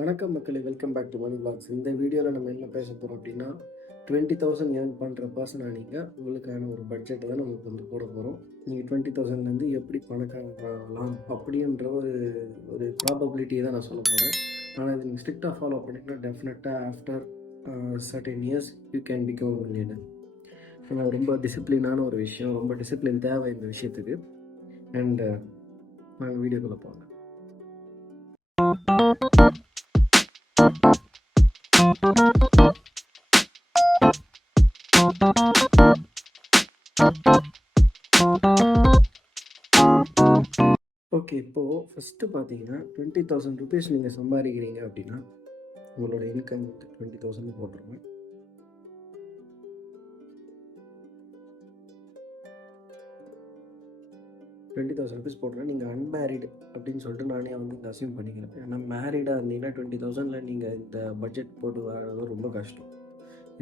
வணக்கம் மக்களே, welcome back to Money Blocks. இந்த வீடியோவில் நம்ம என்ன பேச போகிறோம் அப்படின்னா 20,000 ஏர்ன் பண்ணுற பர்சனாக நீங்கள் உங்களுக்கான ஒரு பட்ஜெட்டை தான் நமக்கு வந்து போட போகிறோம். நீங்கள் 20,000லேருந்து எப்படி பணக்காரலாம் அப்படின்ற ஒரு ஒரு ப்ராபபிலிட்டியை தான் நான் சொல்ல போகிறேன். ஆனால் இது நீங்கள் ஸ்ட்ரிக்டாக ஃபாலோ பண்ணிங்கன்னா டெஃபினட்டாக after certain years you can become millionaire. ஆனால் ரொம்ப டிசிப்ளினான ஒரு விஷயம், ரொம்ப டிசிப்ளின் தேவை இந்த விஷயத்துக்கு. அண்ட் நாங்கள் வீடியோக்குள்ளே போகலாம். ஓகே, இப்போது ஃபஸ்ட்டு பார்த்தீங்கன்னா 20,000 ருபீஸ் நீங்கள் சம்பாதிக்கிறீங்க அப்படின்னா உங்களோட இன்கம் வந்து 20,000 போட்டுருங்க. ₹20,000 போட்டுருங்க. நீங்கள் அன்மேரிடு அப்படின்னு சொல்லிட்டு நானே வந்து இங்கே அசியூம் பண்ணிக்கிறேன். ஏன்னா மேரிடாக இருந்தீங்கன்னா 20,000ல் நீங்கள் இந்த பட்ஜெட் போட்டு வர்றது ரொம்ப கஷ்டம்.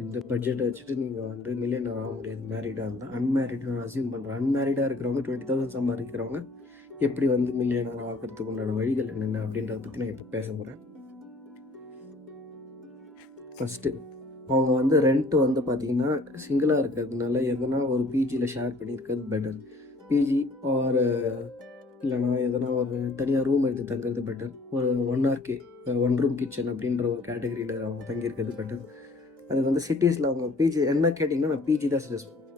இந்த பட்ஜெட்டை வச்சுட்டு நீங்கள் வந்து மில்லியனர் ஆக முடியாது மேரிடாக இருந்தால். அன்மேரிடு நான் அசியூம் பண்ணுறேன். அன்மேரிடாக இருக்கிறவங்க 20,000 சம்பாதிக்கிறவங்க எப்படி வந்து மில்லியனர் ஆகிறதுக்கு உண்டான வழிகள் என்னென்ன அப்படின்றத பற்றி நான் இப்போ பேச போகிறேன். ஃபஸ்ட்டு அவங்க வந்து ரெண்ட்டு வந்து பார்த்திங்கன்னா சிங்கிளாக இருக்கிறதுனால எதனா ஒரு பிஜியில் ஷேர் பண்ணியிருக்கிறது பெட்டர். பிஜி ஆர் இல்லைனா எதனா ஒரு தனியாக ரூம் எடுத்து தங்குறது பெட்டர். ஒரு 1 ரூம் கிச்சன் அப்படின்ற ஒரு கேட்டகரியில் அவங்க தங்கியிருக்கிறது பெட்டர். அது வந்து சிட்டிஸில் அவங்க பிஜி என்ன கேட்டிங்கன்னா நான் பிஜி தான் சஜஸ்ட் பண்ணுவேன்.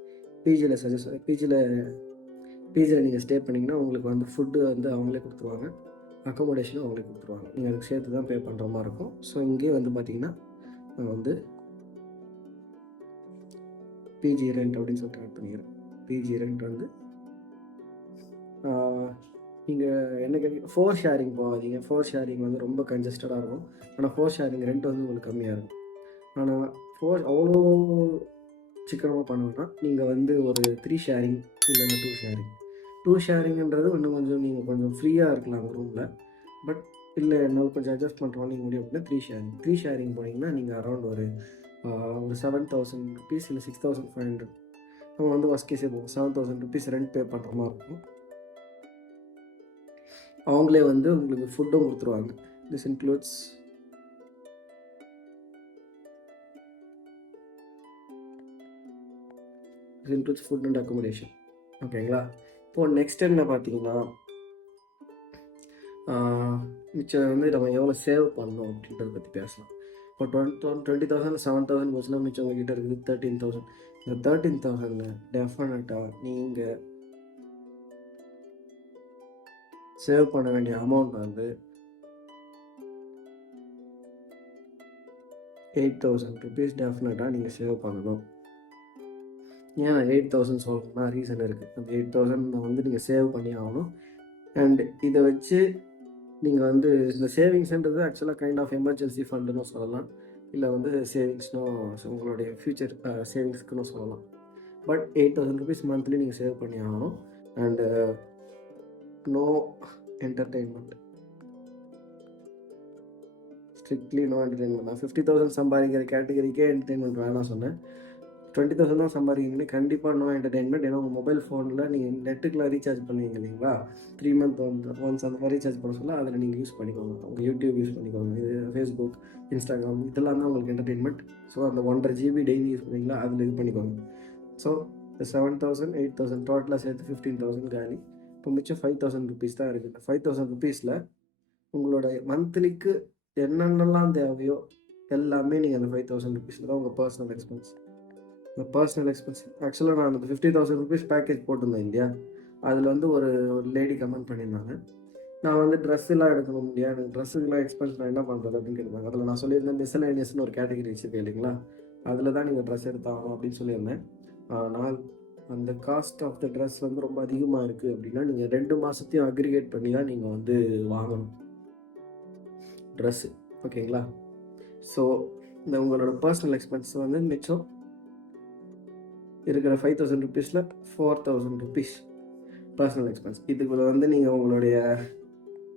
பிஜியில் நீங்கள் ஸ்டே பண்ணிங்கன்னா உங்களுக்கு வந்து ஃபுட்டு வந்து அவங்களே கொடுத்துருவாங்க, அக்கோமடேஷனும் அவங்களே கொடுத்துருவாங்க. நீங்கள் அதுக்கு சேர்த்து தான் பே பண்ணுற மாதிரி இருக்கும். ஸோ இங்கேயே வந்து பார்த்திங்கன்னா நான் வந்து பிஜி ரெண்ட் அப்படின்னு சொல்லிட்டு ஆட் பண்ணிக்கிறேன். பிஜி ரெண்ட் வந்து நீங்கள் என்ன கேட்டீங்க, 4 ஷேரிங் போகாதீங்க. 4 ஷேரிங் வந்து ரொம்ப கன்ஜஸ்டடாக இருக்கும். ஆனால் 4 ஷேரிங் ரெண்ட் வந்து உங்களுக்கு கம்மியாக இருக்கும். ஆனால் 4 அவ்வளோ சிக்கனமாக பண்ணுவேன்னா நீங்கள் வந்து ஒரு 3 ஷேரிங் இல்லைன்னா 2 ஷேரிங். 2 ஷேரிங்ன்றது இன்னும் கொஞ்சம் நீங்கள் கொஞ்சம் ஃப்ரீயாக இருக்கலாம் ரூமில். பட் இல்லை என்னால் கொஞ்சம் அட்ஜஸ்ட் பண்ணுறோம் நீங்கள் முடியும் அப்படின்னா 3 ஷேரிங் போனீங்கன்னா நீங்கள் அரௌண்ட் ஒரு 7,000 ருபீஸ் இல்லை 6,500 நம்ம வந்து வஸ்கேஸே போகும். 7,000 ருபீஸ் ரெண்ட் பே பண்ணுற மாதிரி இருக்கும். அவங்களே வந்து உங்களுக்கு ஃபுட்டும் கொடுத்துருவாங்க. This includes food and accommodation. ஓகேங்களா? இப்போது நெக்ஸ்ட் என்ன பார்த்தீங்கன்னா மிச்சம் வந்து நம்ம எவ்வளோ சேவ் பண்ணணும் அப்படின்றத பற்றி பேசலாம். இப்போ 20,000 7,000 போச்சுன்னா மிச்சம் உங்ககிட்ட இருக்குது 13,000. இந்த 13,000 டெஃபினட்டாக நீங்கள் சேவ் பண்ண வேண்டிய அமௌண்ட் வந்து 8,000 ருபீஸ் டெஃபினட்டாக நீங்கள் சேவ் பண்ணணும். ஏன் 8,000 சொல்லணும்னா ரீசன் இருக்குது. அந்த 8,000 வந்து நீங்கள் சேவ் பண்ணி ஆகணும். அண்ட் இதை வச்சு நீங்கள் வந்து இந்த சேவிங்ஸ்ன்றது ஆக்சுவலாக கைண்ட் ஆஃப் எமர்ஜென்சி ஃபண்டுன்னு சொல்லலாம், இல்லை வந்து சேவிங்ஸ்னும் உங்களுடைய ஃப்யூச்சர் சேவிங்ஸ்க்குன்னு சொல்லலாம். பட் 8,000 ருபீஸ் மந்த்லி நீங்கள் சேவ் பண்ணி ஆகணும். And no entertainment, strictly no entertainment. நான் 50,000 சம்பாதிக்கிற கேட்டகரிக்கே என்டர்டெயின்மெண்ட் வேணாம் சொன்னேன். 20,000 தான் சம்பாதிக்கிறீங்கன்னா கண்டிப்பாக நோ என்டர்டெயின்மெண்ட். ஏன்னா உங்கள் மொபைல் ஃபோனில் நீங்கள் நெட்டுக்கெலாம் ரீசார்ஜ் பண்ணுவீங்க இல்லைங்களா, 3 மந்த் ஒன்ஸ் அந்த மாதிரி ரீசார்ஜ் பண்ண சொல்ல அதில் நீங்கள் யூஸ் பண்ணிக்கோங்க. உங்கள் யூடியூப் யூஸ் பண்ணிக்கோங்க, இது ஃபேஸ்புக், இன்ஸ்டாகிராம், இதெல்லாம் தான் உங்களுக்கு என்டர்டெயின்மெண்ட். ஸோ அந்த 1.5 GB டெய்லி யூஸ் பண்ணிங்களா அதில் இது பண்ணிக்கோங்க. ஸோ இந்த 7,000 8,000 டோட்டலாக சேர்த்து 15,000 காலி. இப்போ மிச்சம் 5,000 ருபீஸ் தான் இருக்குது. 5,000 ருபீஸில் உங்களோட மந்த்லிக்கு என்னென்னலாம் தேவையோ எல்லாமே நீங்கள் அந்த 5,000 ருபீஸில் தான் உங்கள் பர்சனல் எக்ஸ்பென்ஸ். இந்த பர்சனல் எக்ஸ்பென்ஸ் ஆக்சுவலாக நான் அந்த 50,000 ருபீஸ் பேக்கேஜ் போட்டிருந்தேன் இல்லையா, அதில் வந்து ஒரு லேடி கமெண்ட் பண்ணியிருந்தாங்க, நான் வந்து ட்ரெஸ்ஸெல்லாம் எடுக்கணும் இல்லையா, எனக்கு ட்ரெஸ்ஸுக்கெலாம் எக்ஸ்பென்ஸ் நான் என்ன பண்ணுறது அப்படின்னு கேட்டிருந்தாங்க. அதில் நான் சொல்லியிருந்தேன் மிஸ்சலேனியஸ்னு ஒரு கேட்டகரி வச்சுருக்கேன் இல்லைங்களா, அதில் தான் நீங்கள் ட்ரெஸ் எடுத்தாகணும் அப்படின்னு சொல்லியிருந்தேன். ஆனால் அந்த காஸ்ட் ஆஃப் த ட்ரெஸ் வந்து ரொம்ப அதிகமாக இருக்குது அப்படின்னா நீங்கள் 2 மாதத்தையும் அக்ரிகேட் பண்ணி தான் நீங்கள் வந்து வாங்கணும் ட்ரெஸ்ஸு. ஓகேங்களா? ஸோ இந்த உங்களோட பர்சனல் எக்ஸ்பென்ஸ் வந்து மிச்சம் இருக்கிற 5,000 ருபீஸில் 4,000 ருபீஸ் பர்சனல் எக்ஸ்பென்ஸ். இதுக்குள்ள வந்து நீங்கள் உங்களுடைய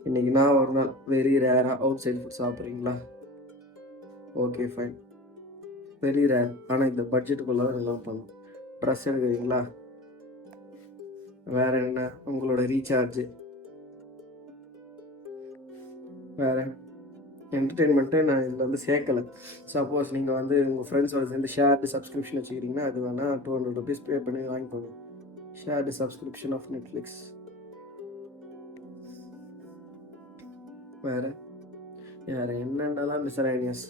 இன்றைக்கி நான் ஒரு நாள் வெரி ரேராக அவுட் சைட் ஃபுட் சாப்பிட்றீங்களா, ஓகே ஃபைன், வெரி ரேர். ஆனால் இந்த பட்ஜெட்டுக்குள்ளே தான் எல்லாம் பண்ணணும். ட்ரெஸ் எடுக்கிறீங்களா, வேறு என்ன, உங்களோட ரீசார்ஜு, வேறு என்டர்டெயின்மெண்ட்டை நான் இதில் வந்து சேர்க்கலை. சப்போஸ் நீங்கள் வந்து உங்கள் ஃப்ரெண்ட்ஸோட சேர்ந்து ஷேர்டு சப்ஸ்கிரிப்ஷன் வச்சுக்கிறீங்கன்னா அது வேணால் ₹200 பே பண்ணி வாங்கிக்கோங்க. Shared subscription of Netflix. வேறு என்னென்னலாம் மிஸ்சலேனியஸ்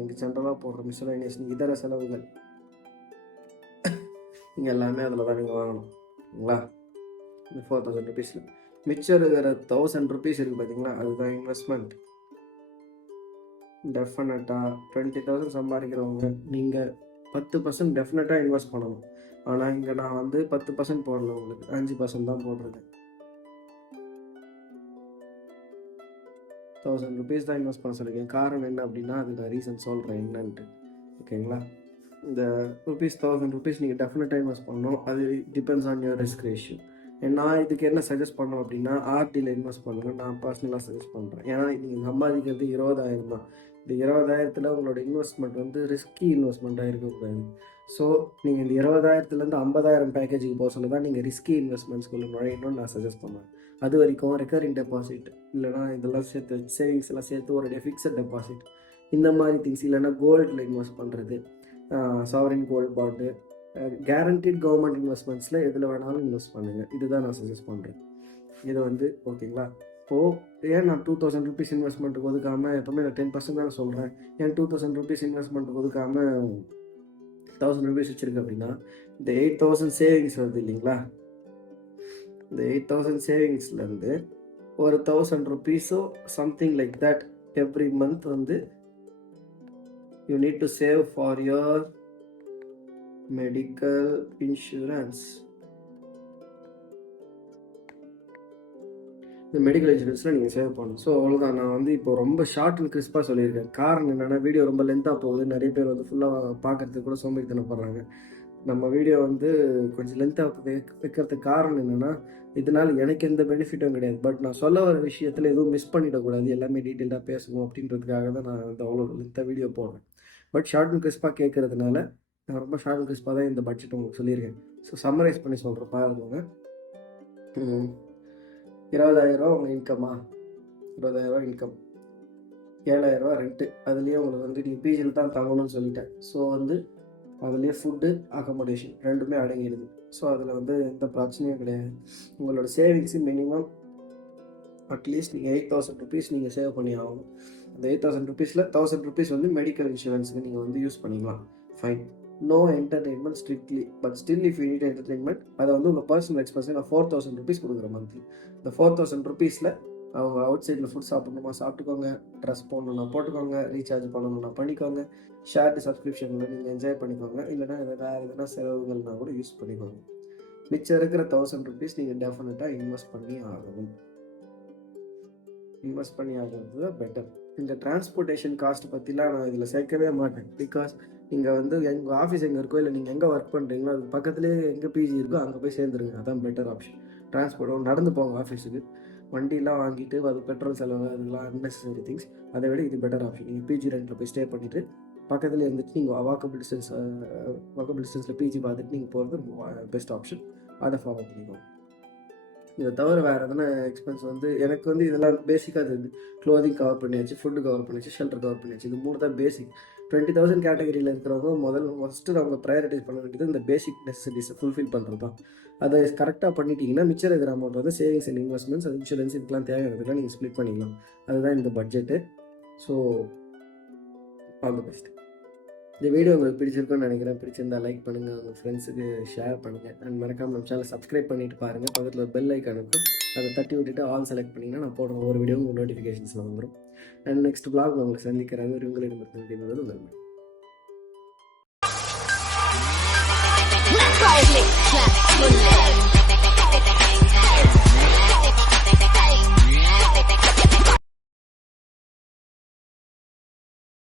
இங்கே ஜென்ரலாக போடுற மிஸ்சலேனியஸ் இதர செலவுகள் நீங்கள் எல்லாமே அதில் தான் நீங்கள் வாங்கணும். சரிங்களா? இந்த ₹4000 மிச்சம் இருக்கிற ₹1000 இருக்குது பார்த்தீங்களா, அதுதான் இன்வெஸ்ட்மெண்ட். டெஃபினட்டாக 20,000 சம்பாதிக்கிறவங்க நீங்கள் 10% டெஃபினட்டாக இன்வெஸ்ட் பண்ணணும். ஆனால் இங்கே நான் வந்து 10% போடல, உங்களுக்கு 5% தான் போடுறது. ₹1000 தான் இன்வெஸ்ட் பண்ண சொல்லியிருக்கேன். காரணம் என்ன அப்படின்னா அது நான் ரீசன் சொல்கிறேன் என்னன்ட்டு. ஓகேங்களா? இந்த ₹1000 நீங்கள் டெஃபினட்டாக இன்வெஸ்ட் பண்ணணும். அது depends on your risk ratio. நான் இதுக்கு என்ன சஜஸ்ட் பண்ணோம் அப்படின்னா ஆர்டியில் இன்வெஸ்ட் பண்ணுங்கள் நான் பர்சனலாக சஜஸ்ட் பண்ணுறேன். ஏன்னா நீங்கள் சம்பாதிக்கிறது 20,000 தான். இந்த 20,000 உங்களோட இன்வெஸ்ட்மெண்ட் வந்து ரிஸ்கி இன்வெஸ்ட்மெண்ட்டாக இருக்கக்கூடாது. ஸோ நீங்கள் இந்த 20,000 50,000 பேக்கேஜுக்கு போக சொல்ல தான் நீங்கள் ரிஸ்கி இன்வெஸ்ட்மெண்ட்ஸ்குள்ளே நுழையணும்னு நான் சஜஸ்ட் பண்ணுவேன். அது வரைக்கும் ரெக்கரிங் டெபாசிட் இல்லைனா இதெல்லாம் சேர்த்து சேவிங்ஸ் எல்லாம் சேர்த்து ஒரு ஃபிக்ஸட் டெபாசிட் இந்த மாதிரி திங்ஸ், இல்லைனா கோல்டில் இன்வெஸ்ட் பண்ணுறது, sovereign gold bond, guaranteed government இன்வெஸ்ட்மெண்ட்ஸில் எதில் வேணாலும் இன்வெஸ்ட் பண்ணுங்கள். இதுதான் நான் சஜஸ்ட் பண்ணுறேன். இது வந்து ஓகேங்களா? இப்போது ஏன் நான் ₹2,000 இன்வெஸ்ட்மெண்ட்டுக்கு ஒதுக்காமல், எப்போவுமே நான் 10% தான் சொல்கிறேன். ஏன் ₹2,000 இன்வெஸ்ட்மெண்ட்டுக்கு ஒதுக்காமல் ₹1,000 வச்சுருக்கு அப்படின்னா, இந்த 8,000 சேவிங்ஸ் வருது இல்லைங்களா, இந்த 8,000 சேவிங்ஸ்லேருந்து ஒரு ₹1,000 something like that every month வந்து you need to save for your medical insurance. இந்த மெடிக்கல் இன்சூரன்ஸில் நீங்கள் சேவ் பண்ணணும். ஸோ அவ்வளோதான். நான் வந்து இப்போ ரொம்ப ஷார்ட் அண்ட் கிறிஸ்பாக சொல்லியிருக்கேன். காரணம் என்னென்னா வீடியோ ரொம்ப லென்த்தாக போகுது. நிறைய பேர் வந்து ஃபுல்லாக பார்க்குறதுக்கு கூட சோம்பேறித்தனப்படுறாங்க. நம்ம வீடியோ வந்து கொஞ்சம் லென்த்தாக வைக்கிறதுக்கு காரணம் என்னென்னா இதனால் எனக்கு எந்த பெனிஃபிட்டும் கிடையாது. பட் நான் சொல்ல வர விஷயத்தில் எதுவும் மிஸ் பண்ணிடக்கூடாது, எல்லாமே டீட்டெயிலாக பேசணும் அப்படின்றதுக்காக தான் நான் இந்த அவ்வளோ லென்த்தாக வீடியோ போடுறேன். பட் ஷார்ட் அண்ட் கிறிஸ்பாக கேட்குறதுனால நான் ரொம்ப ஷார்ட் அண்ட் கிறிஸ்பாக தான் இந்த பட்ஜெட் உங்களுக்கு சொல்லியிருக்கேன். ஸோ சம்மரைஸ் பண்ணி சொல்கிறேன் பாருங்க. 20,000 உங்கள் இன்கம்மா, 20,000 இன்கம், 7,000 ரெண்ட்டு. அதுலேயே உங்களுக்கு வந்து நீங்கள் பிஜியில் தான் தங்கணும்னு சொல்லிட்டேன். ஸோ வந்து அதுலேயே ஃபுட்டு அக்கமடேஷன் ரெண்டுமே அடங்கிடுது. ஸோ அதில் வந்து எந்த பிரச்சனையும் கிடையாது. உங்களோட சேவிங்ஸு மினிமம் அட்லீஸ்ட் நீங்கள் ₹8,000 நீங்கள் சேவ் பண்ணி ஆகணும். அந்த ₹8,000 ₹1,000 வந்து மெடிக்கல் இன்சூரன்ஸுக்கு நீங்கள் வந்து யூஸ் பண்ணிக்கலாம். Fine. No entertainment strictly, but still if you need entertainment அதை வந்து உங்கள் பர்சனல் எக்ஸ்பென்ஸை நான் ₹4,000 கொடுக்குறேன் மந்த்லி. இந்த ₹4,000 அவங்க அவுட் சைடில் ஃபுட் சாப்பிடணுமா சாப்பிட்டுக்கோங்க, ட்ரெஸ் போடணுன்னா போட்டுக்கோங்க, ரீசார்ஜ் பண்ணணுன்னா பண்ணிக்கோங்க, ஷேர்டு சப்ஸ்கிரிப்ஷனில் நீங்கள் என்ஜாய் பண்ணிக்கோங்க, இல்லைனா வேறு எதனா செலவுகள்னா கூட யூஸ் பண்ணிக்கோங்க. மிச்சம் இருக்கிற ₹1,000 நீங்கள் டெஃபினட்டாக இன்வெஸ்ட் பண்ணி ஆகணும். இன்வெஸ்ட் பண்ணி ஆகிறது தான் பெட்டர். இந்த டிரான்ஸ்போர்ட்டேஷன் காஸ்ட் பற்றிலாம் நான் இதில் சேர்க்கவே மாட்டேன். பிகாஸ் நீங்கள் வந்து எங்கள் ஆஃபீஸ் எங்கே இருக்கோ இல்லை நீங்கள் எங்கே ஒர்க் பண்ணுறீங்களோ அது பக்கத்துலேயே எங்கே பிஜி இருக்கோ அங்கே போய் சேர்ந்துருங்க. அதான் பெட்டர் ஆப்ஷன். டிரான்ஸ்போர்ட் நடந்து போங்க ஆஃபீஸுக்கு, வண்டிலாம் வாங்கிட்டு அது பெட்ரோல் செலவு அதெல்லாம் அன்னெசரி திங்ஸ். அதை விட இது பெட்டர் ஆப்ஷன். நீங்கள் பிஜி ரெண்டில் போய் ஸ்டே பண்ணிவிட்டு பக்கத்தில் இருந்துட்டு நீங்கள் வாக்கபிள் டிஸ்டன்ஸில் பிஜி பார்த்துட்டு நீங்கள் போகிறது ரொம்ப பெஸ்ட் ஆப்ஷன். அதை ஃபாலோ பண்ணிக்கோங்க. இதை தவிர வேறு எதனா எக்ஸ்பென்ஸ் வந்து எனக்கு வந்து இதெல்லாம் பேசிக்காக தெரியுது. க்ளோதிங் கவர் பண்ணியாச்சு, ஃபுட்டு கவர் பண்ணியாச்சு, ஷெல்டர் கவர் பண்ணியாச்சு. இது 3 தான் பேசிக். 20,000 கேட்டகரியில் இருக்கிறவங்க ஃபஸ்ட்டு அவங்க ப்ரையாரிட்டைஸ் பண்ண வேண்டியது இந்த பேசிக் நெசசிட்டிஸை ஃபுல்ஃபில் பண்ணுறது தான். அதை கரெக்டாக பண்ணிட்டீங்கன்னா மிச்சம் இருக்கிற அமௌண்ட் வந்து சேவிங்ஸ் அண்ட் இன்வெஸ்ட்மெண்ட்ஸ், அது இன்சூரன்ஸ், இதுக்கெலாம் தேவையானதுக்கெலாம் நீங்கள் ஸ்ப்ளிட் பண்ணிக்கலாம். அதுதான் இந்த budget. So all the best. இந்த வீடியோ உங்களுக்கு பிடிச்சிருக்குன்னு நினைக்கிறேன். பிடிச்சிருந்தா லைக் பண்ணுங்கள், உங்கள் ஃப்ரெண்ட்ஸுக்கு ஷேர் பண்ணுங்கள். அண்ட் மறக்காமல் நம்ம சேனல் சப்ஸ்கிரைப் பண்ணிட்டு பாருங்கள். பக்கத்தில் பெல் ஐக்கான் இருக்கும், அதை தட்டி விட்டுட்டு ஆல் செலக்ட் பண்ணிங்கன்னா நான் போடுற ஒரு வீடியோ உங்கள் நோட்டிஃபிகேஷன்ஸில் வந்துடும். அண்ட் நெக்ஸ்ட் பிளாக் உங்களை சந்திக்கிறாங்க. உங்களிடம் உங்கள்